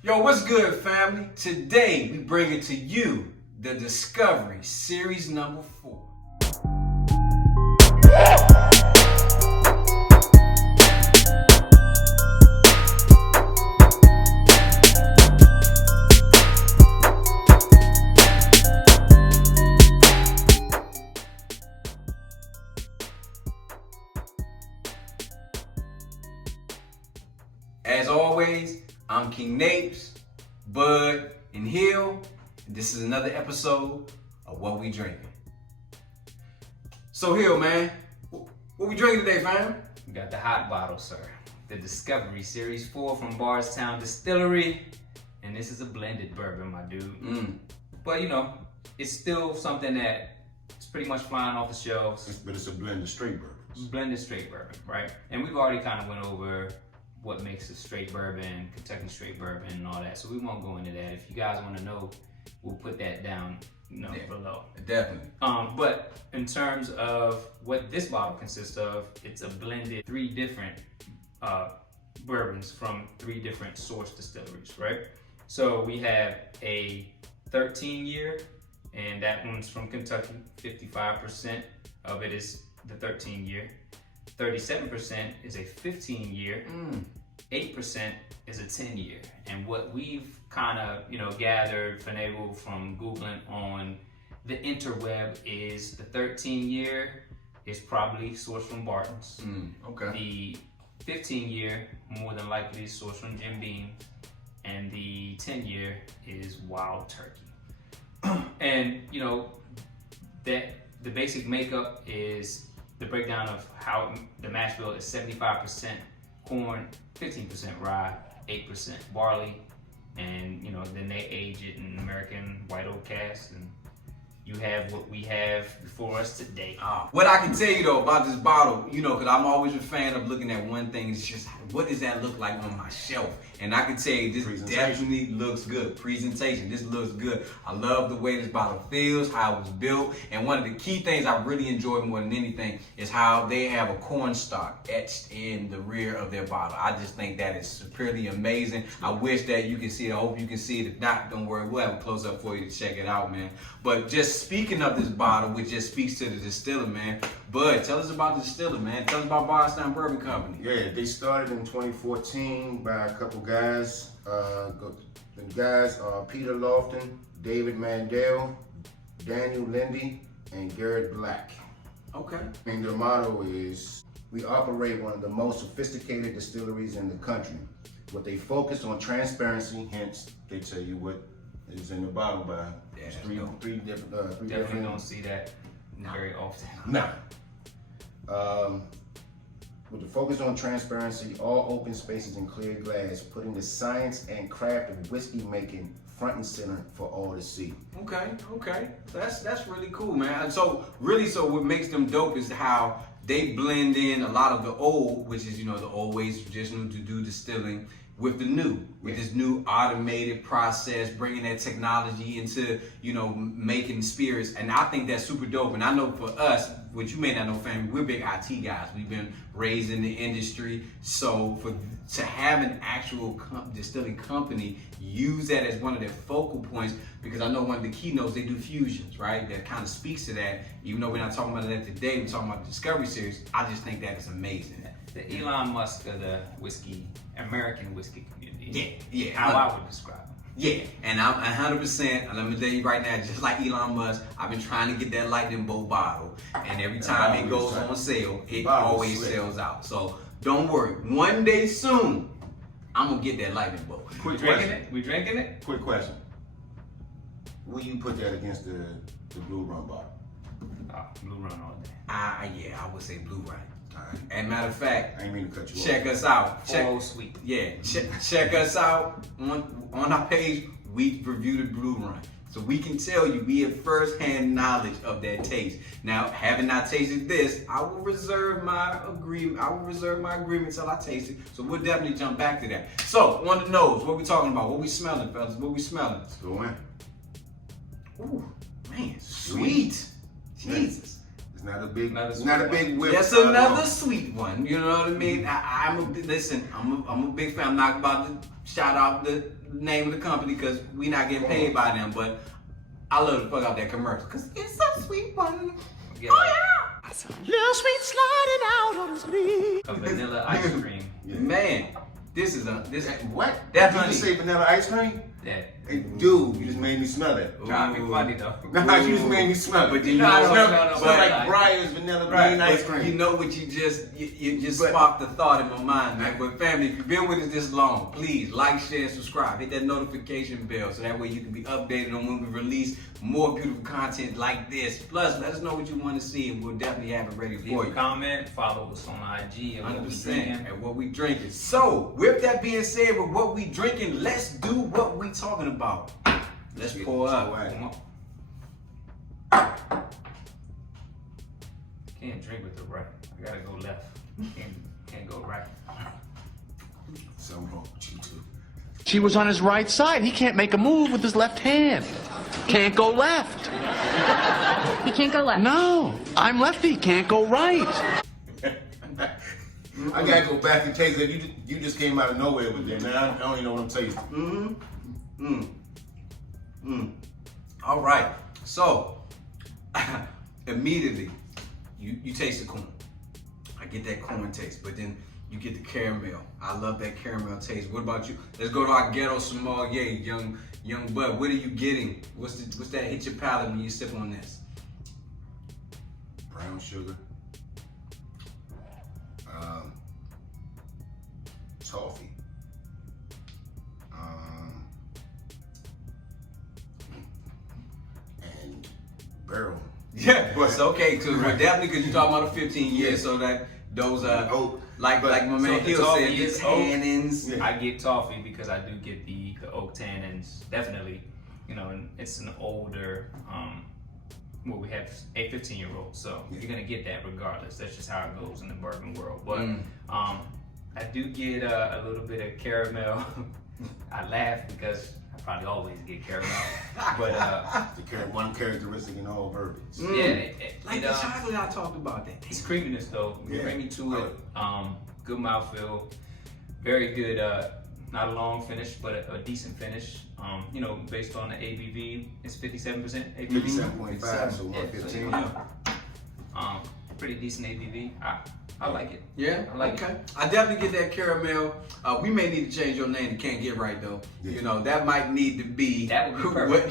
Yo, what's good, family? Today, we bring it to you, the Discovery Series number 4. As always, I'm King Napes, Bud, and Hill. And this is another episode of What We Drinkin. So Hill, man, what we drinking today, fam? We got the hot bottle, sir. The Discovery Series 4 from Bardstown Distillery. And this is a blended bourbon, my dude. But you know, it's still something that it's pretty much flying off the shelves. But it's a blend of straight bourbons. Blended straight bourbon, right? And we've already kind of went over what makes a straight bourbon, Kentucky straight bourbon, and all that. So we won't go into that. If you guys want to know, we'll put that down below. Definitely. But in terms of what this bottle consists of, it's a blended 3 different bourbons from 3 different source distilleries, right? So we have a 13-year, and that one's from Kentucky. 55% of it is the 13-year. 37% is a 15-year, 8% is a 10-year. And what we've kind of, gathered, finagled from Googling on the interweb is the 13-year is probably sourced from Barton's. Okay. The 15-year, more than likely, is sourced from Jim Beam. And the 10-year is Wild Turkey. And, that the basic makeup is the breakdown of how the mash bill is 75% corn, 15% rye, 8% barley, and then they age it in American white oak casks, and you have what we have before us today. What I can tell you though about this bottle, because I'm always a fan of looking at one thing, it's just what does that look like on my shelf? And I can tell you this definitely looks good. Presentation, this looks good. I love the way this bottle feels, how it was built, and one of the key things I really enjoy more than anything is how they have a cornstalk etched in the rear of their bottle. I just think that is pretty amazing. I wish that you can see it. I hope you can see it. If not, don't worry, we'll have a close up for you to check it out, man. But just speaking of this bottle, which just speaks to the distiller, man. Bud, tell us about the distiller, man. Tell us about Bardstown Bourbon Company. Yeah, they started in 2014 by a couple guys. The guys are Peter Lofton, David Mandel, Daniel Lindy, and Garrett Black. Okay. And their motto is, we operate one of the most sophisticated distilleries in the country. What they focus on transparency, hence they tell you what is in the bottle by three different. Definitely don't see that very often. Nah. With the focus on transparency, all open spaces and clear glass, putting the science and craft of whiskey making front and center for all to see. Okay. That's really cool, man. So what makes them dope is how they blend in a lot of the old, which is the old ways traditional to do distilling, with the new, with this new automated process, bringing that technology into, making spirits. And I think that's super dope. And I know for us, which you may not know, family, we're big IT guys. We've been raised in the industry. So to have an actual distilling company use that as one of their focal points, because I know one of the keynotes, they do fusions, right? That kind of speaks to that. Even though we're not talking about that today, we're talking about the Discovery Series. I just think that is amazing. The Elon Musk of the American whiskey community. Yeah. How I would describe him. Yeah, and I'm 100%, and let me tell you right now, just like Elon Musk, I've been trying to get that lightning bolt bottle, and every time it goes on sale, it always sells out. So don't worry, one day soon, I'm gonna get that lightning bolt. We drinking it? Quick question. Will you put that against the Blue Run bottle? Blue Run all day. Yeah, I would say Blue Run. And matter of fact, I ain't mean to cut you check off. us out. Sweet. Yeah, check us out on our page. We review the Blue Run, so we can tell you we have first-hand knowledge of that taste. Now, having not tasted this, I will reserve my agreement. Till I taste it. So we'll definitely jump back to that. So on the nose, what we talking about? What we smelling, fellas? What we smelling? Let's go in. Ooh, man, sweet. Jesus. It's not a big whip. That's another sweet one. You know what I mean? I'm a big fan. I'm not about to shout out the the name of the company because we not getting paid by them, but I love the fuck out that commercial because it's a sweet one. Yeah, Oh yeah! Little sweet sliding out on the street. a vanilla ice cream. Man, this What? That Did you honey. say vanilla ice cream? That Hey, dude, you just made me smell it. trying to be funny though. Nah, you just made me smell it. But you No, I know, don't smell no smell like vanilla. Briar's vanilla right, bean ice but cream. you know what you just But- sparked the thought in my mind, man. But family, if you've been with us this long, please like, share, and subscribe. Hit that notification bell so that way you can be updated on when we release more beautiful content like this. Plus, let us know what you want to see, and we'll definitely have it ready Leave for a you. comment, follow us on IG and 100% WhatWeDrankin. and what we drinking. So, with that being said, with what we drinking, let's do what we talking about. Let's pour up. Come on. Can't drink with the right. I gotta go left. Can't go right. Something wrong with you too. She was on his right side. He can't make a move with his left hand. Can't go left. You can't go left. No, I'm lefty. Can't go right. I gotta go back and taste it. You just came out of nowhere with that, man. I don't even know what I'm tasting. All right. So, immediately, you taste the corn. I get that corn taste, but then you get the caramel. I love that caramel taste. What about you? Let's go to our ghetto sommelier, young bud. What are you getting? What's that hit your palate when you sip on this? Brown sugar. Toffee. And barrel. Yeah, it's okay because definitely because you're talking about the 15 years, so that those Oak. like my man So the Hill toffee said, the is oak. tannins. Yeah. I get toffee because I do get the oak tannins. Definitely, you know, and it's an older. Well, we have a 15-year-old, so you're gonna get that regardless. That's just how it goes in the bourbon world. But I do get a little bit of caramel. I laugh because I probably always get caramel, but One characteristic in all bourbons. yeah, Like the chocolate I talked about that. it's creaminess though. You Yeah. bring me to it. Good mouthfeel, very good. Not a long finish, but a decent finish. You know, based on the ABV, it's 57% ABV. 57.5, so 115. Pretty decent ABV. I like it. Yeah, I like okay. I definitely get that caramel. We may need to change your name to Can't Get Right though. Yeah. You know, that might need to be, That would be perfect. what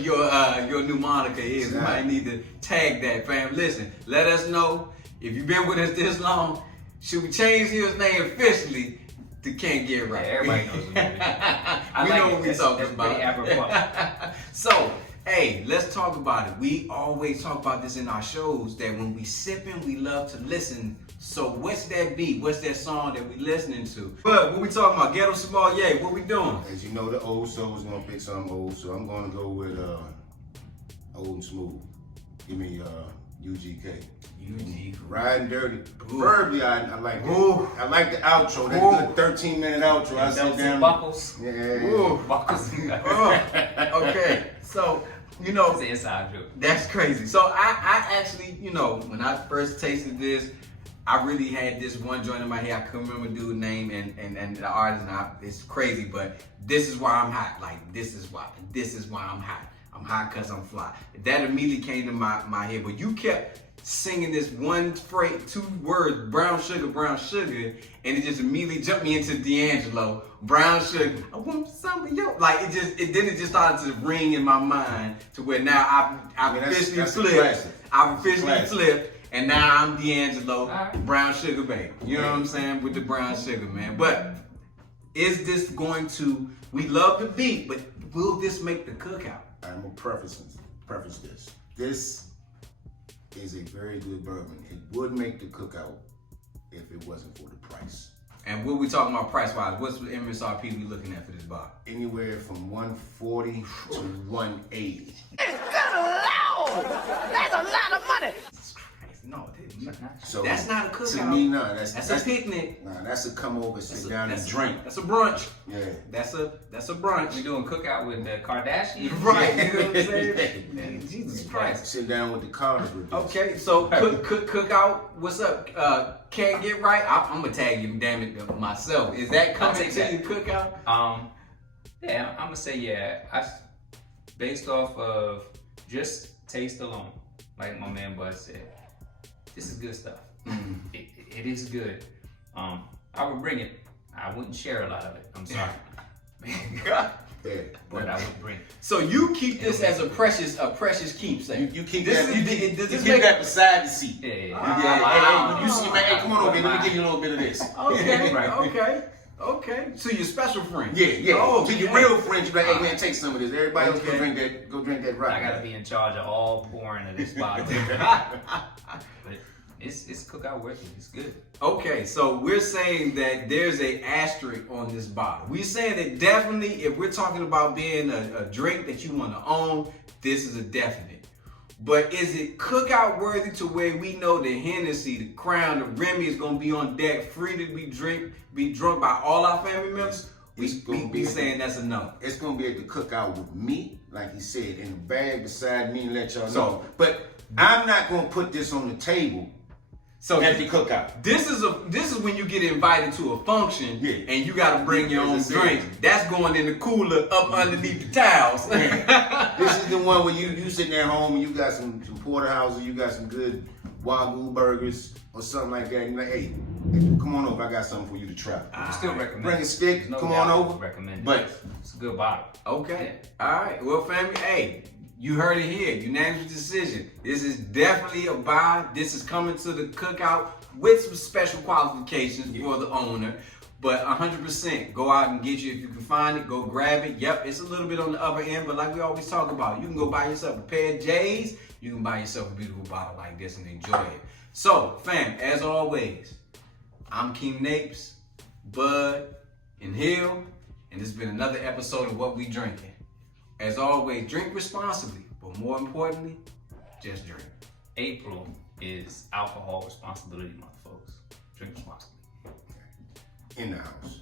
your new moniker is. We might need to tag that, fam. Listen, let us know if you've been with us this long. Should we change his name officially to Can't Get Right? Yeah, everybody knows what it is. I We like know it. what we're That's talking pretty about. apropos. So, hey, let's talk about it. We always talk about this in our shows that when we sipping, we love to listen. So what's that beat? What's that song that we listening to? But what we talking about? Ghetto sommelier, what we doing? As you know, the old soul's gonna pick something old, so I'm gonna go with old and smooth. Give me UGK. Riding dirty. Preferably, I like it. Ooh. I like the outro. That good 13-minute outro. I sit Belts and down. buckles. Yeah. Ooh. Buckles. Okay, so you know It's an inside joke. that's crazy. So I actually, you know, when I first tasted this, I really had this one joint in my head. I couldn't remember the dude's name and the artist. And it's crazy, but this is why I'm hot. Like this is why I'm hot. I'm hot because I'm fly. That immediately came to my head. But you kept singing this one phrase, 2 words, brown sugar, and it just immediately jumped me into D'Angelo, brown sugar. I want some of your, like it just started to ring in my mind to where now I've officially that's a flipped. classic. I've officially Classic. flipped. And now I'm D'Angelo, Alright. brown sugar baby. You know what I'm saying? With the brown sugar, man. But is this going to, we love the beat, but will this make the cookout? I'm gonna preface this. This is a very good bourbon. It would make the cookout if it wasn't for the price. And what we talking about price-wise? What's the MSRP we looking at for this bottle? Anywhere from 140 to 180. That's a lot of money. Jesus Christ, no, So that's not a cookout. To me, no, that's a picnic. Nah, that's a come over, sit That's down a, and that's drink. That's a brunch. Yeah. That's a brunch. We doing cookout with the Kardashians. Right, you know what I'm saying? Man, Jesus Christ. Sit down with the Carter brothers. Okay, so cookout. What's up? Can't Get Right. I'm gonna tag you, damn it, myself. Is that coming take to that. your cookout? Yeah, I'm gonna say based off of just taste alone, like my man Bud said, this is good stuff. It is good. I would bring it. I wouldn't share a lot of it. I'm sorry. But I would bring it. So you keep this as a precious keepsake. You keep This that. is- You this keep make- that beside the seat. Yeah. Hey, you see, man. Hey, come on over here. Let me give you a little bit of this. Okay, Right. okay. So your special friend. Yeah. Oh, to your real friends, you be like, hey man, take some of this. Everybody else go drink that rock. I gotta be in charge of all pouring of this bottle. But it's cookout worthy. It's good. Okay, so we're saying that there's a asterisk on this bottle. We're saying that definitely, if we're talking about being a drink that you want to own, this is a definite. But is it cookout worthy to where we know the Hennessy, the Crown, the Remy is gonna be on deck, free to be drunk by all our family members? We saying that's a no. It's gonna be at the cookout with me, like he said, in the bag beside me, and let y'all So- know. But I'm not gonna put this on the table. So At the cookout. This is when you get invited to a function and you gotta bring your own This is drink. That's going in the cooler up underneath the towels. This is the one where you sitting at home and you got some porterhouses, you got some good Wagyu burgers or something like that. And you're like, hey, come on over, I got something for you to try. I still recommend. Bring a stick, There's no come doubt on I over. would recommend it. But it's a good bottle. Okay. All right. Well, family, hey, you heard it here. Unanimous decision. This is definitely a buy. This is coming to the cookout with some special qualifications for the owner. But 100%, go out and get you, if you can find it, go grab it. Yep, it's a little bit on the upper end, but like we always talk about, you can go buy yourself a pair of J's, you can buy yourself a beautiful bottle like this and enjoy it. So, fam, as always, I'm King Napes, Bud, and Hill, and this has been another episode of What We Drinking. As always, drink responsibly, but more importantly, just drink. April is alcohol responsibility month, folks. Drink responsibly. in the house.